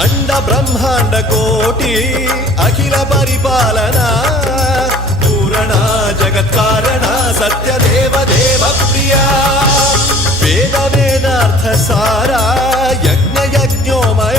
అండ బ్రహ్మాండ కోటి అఖిల పరిపాలన పూరణ జగత్కారణ సత్యదేవ దేవ ప్రియా వేద వేదార్థ సారా యజ్ఞ యజ్ఞోమయ